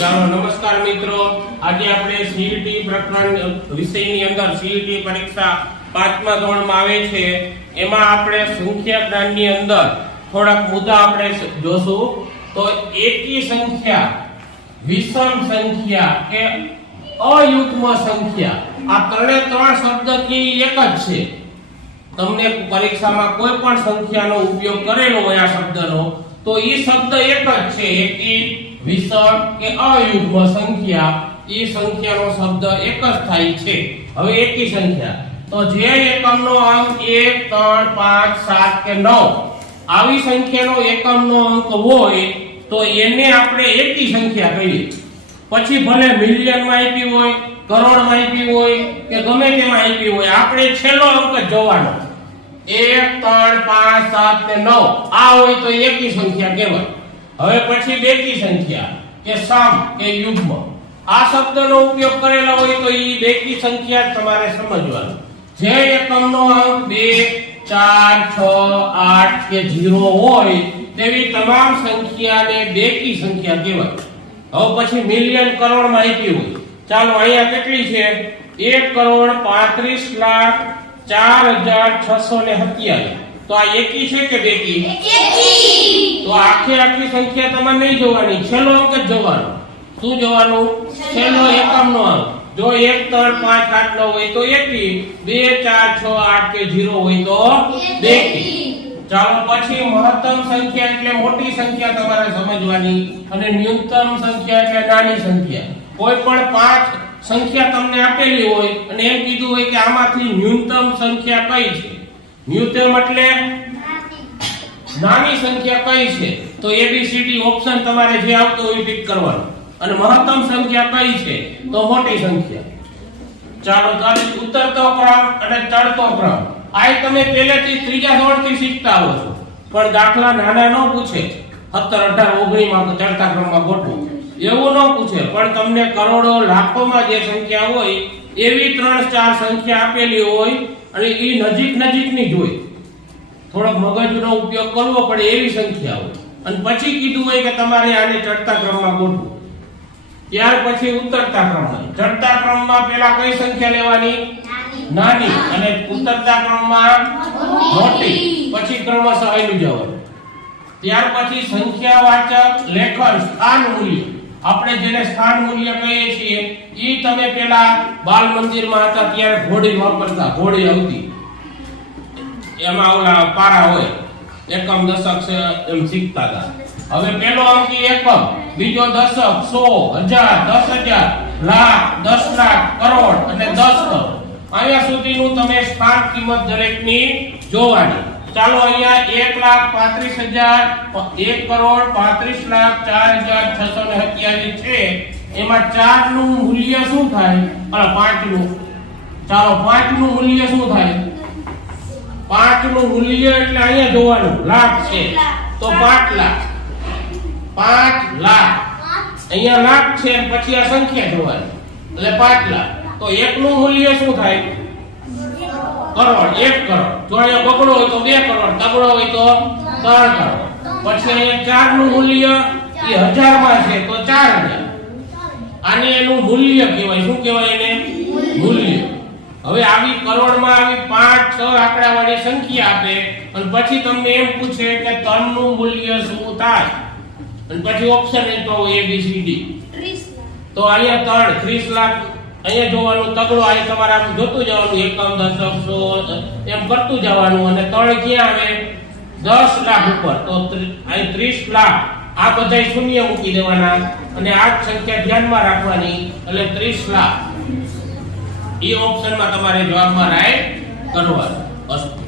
ચાલો નમસ્કાર મિત્રો. આજે આપણે સીઈટી પ્રકરણ વિષયની અંદર સીઈટી પરીક્ષા પાંચમા ધોરણમાં આવે છે. એમાં આપણે સંખ્યા જ્ઞાનની અંદર થોડાક મુદ્દા આપણે જોશું. તો એકી સંખ્યા, વિષમ સંખ્યા કે અયુગ્મ સંખ્યા? આ ત્રણે ત્રણ શબ્દ કી એક જ છે. તમને પરીક્ષામાં કોઈ પણ સંખ્યાનો ઉપયોગ કરેલો હોય આ શબ્દનો, તો એ શબ્દ એક જ છે. એકી વિષમ કે અયુગ્મ સંખ્યા, એ સંખ્યાનો શબ્દ એક જ થાય છે. હવે એકી સંખ્યા. તો જે એકમનો અંક 1 3 5 7 કે 9 આવી સંખ્યાનો એકમનો અંક હોય, તો એને આપણે એકી સંખ્યા કહીએ. પછી ભલે મિલિયનમાં આપી હોય, કરોડમાં આપી હોય, કે ગમે તેમાં આપી હોય, આપણે છેલ્લો અંક જ જોવાનો. એક, ત્રણ, પાંચ, સાત કે નવ. આ હોય તો એકી સંખ્યા કહેવાય. હવે પછી બેકી સંખ્યા કે સામ કે યુગ્મ. આ શબ્દનો ઉપયોગ કરેલો હોય તો એ બેકી સંખ્યા તમારે સમજવાનું. જે એકમનો અંક 2 4 6 8 કે 0 હોય તેવી તમામ સંખ્યાને બેકી સંખ્યા કહેવાય. હવે પછી મિલિયન કરોડ માહિતી હોય. ચાલો અહીંયા કેટલી છે? 1 કરોડ 35 લાખ 4627 તો આ એકી છે કે બેકી? તો આખી આખી સંખ્યા તમારે નહીં જોવાની. છેલ્લો અંક જ જોવાનો. શું જોવાનું? છેલ્લો એકમનો અંક. જો એક ત્રણ પાંચ આઠ નવ હોય તો એકી. બે ચાર છ આઠ કે જીરો હોય તો બેકી. ચાલો પછી મહત્તમ સંખ્યા એટલે મોટી સંખ્યા તમારે સમજવાની અને ન્યૂનતમ સંખ્યા એટલે નાની સંખ્યા. કોઈ પણ પાંચ સંખ્યા તમને આપેલી હોય અને એમ કીધું હોય કે આમાંથી ન્યૂનતમ સંખ્યા કઈ છે? ન્યૂનતમ એટલે નાની. સંખ્યા કઈ છે? તો એબીસીડી ઓપ્શન તમારે જે આવતો હોય ટીક કરવાનો. અને મહત્તમ સંખ્યા કઈ છે? તો મોટી સંખ્યા. ચાલો તો આજે ઉતરતો ક્રમ અને ચડતો ક્રમ. આ તમે પહેલેથી ત્રીજા ધોરણથી શીખતા આવો છો. પણ દાખલા નાના ન પૂછે. 17 18 19 માં તો ચડતા ક્રમમાં ગોઠવું. એવું ન પૂછે. પણ તમને કરોડો, લાખોમાં જે સંખ્યા હોય, એવી ત્રણ ચાર સંખ્યા આપેલી હોય અને એ નજીક નજીકની જ હોય. થોડોક મગજનો ઉપયોગ કરવો પડે એવી સંખ્યા હોય. અને પછી કીધું હોય કે તમારે આને ચડતા ક્રમમાં ગોઠવું. ત્યાર પછી ઉતરતા ક્રમમાં. ચડતા ક્રમમાં પેલા કઈ સંખ્યા લેવાની? નાની. અને ઉતરતા ક્રમમાં મોટી. પછી ક્રમશઃ આયલું જવાનું. ત્યાર પછી સંખ્યાવાચક લેખન, સ્થાન, મૂલ્ય. આપણે જેને સ્થાન મૂલ્ય કહીએ છીએ, ઈ તમે પેલા બાલ મંદિરમાં હતા, ત્યારે ઘોડી વાપરતા, ઘોડી આવતી. એમાં ઓલા પારા હોય, એકમ દશક છે, એમ શીખતા હતા. હવે પેલો અંકી એકમ, બીજો દશક સો, હજાર, દસ હજાર, લાખ, દસ લાખ, કરોડ અને દસ કરોડ. અહીંયા સુધીનું તમે સ્થાન કિંમત દરેકની જોવાની. ચાલો અહીંયા એક લાખ પાંત્રીસ હજાર, એક કરોડ પાંત્રીસ લાખ ચાર હજાર છસો ને સત્યાવીસ છે, એમાં ચારનું મૂલ્ય શું થાય? અરે પાંચનું ચાલો પાંચનું મૂલ્ય શું થાય? પાંચનું મૂલ્ય એટલે અહીંયા જોવાનું, લાખ છે. તો પાંચ લાખ. પાંચ લાખ. અહીંયા લાખ છે, પછી આ સંખ્યા જોવાની. એટલે પાંચ લાખ. તો એક નું મૂલ્ય શું થાય? કરોડ એક કરોડ જો અહીંયા બગડો હોય તો બે કરોડ તગડો હોય તો ત્રણ કરોડ પછી અહીંયા ચારનું મૂલ્ય એ હજારમાં છે તો ચાર હજાર. આને એનું મૂલ્ય કહેવાય. શું કહેવાય એને? મૂલ્ય. હવે આવી કરોડમાં આવી પાંચ છ આંકડા વાળી સંખ્યા આપે અને પછી તમને એમ પૂછે કે તનનું મૂલ્ય શું થાય? અને પછી ઓપ્શન એ તો એ બી સી ડી તો અહીંયા ત્રણ ત્રીસ લાખ અહીંયા જોવાનું તગડો અહીં તમારે આમ જોતું જવાનું એકમ દશક સો એમ કરતું જવાનું અને તળ ક્યાં આવે? દસ લાખ ઉપર. તો અહીં ત્રીસ લાખ. આ બધાય શૂન્ય મૂકી દેવાના અને આ સંખ્યા ધ્યાનમાં રાખવાની એટલે ત્રીસ લાખ. એ ઓપ્શનમાં તમારે જવાબમાં રાઈટ કરવાનું.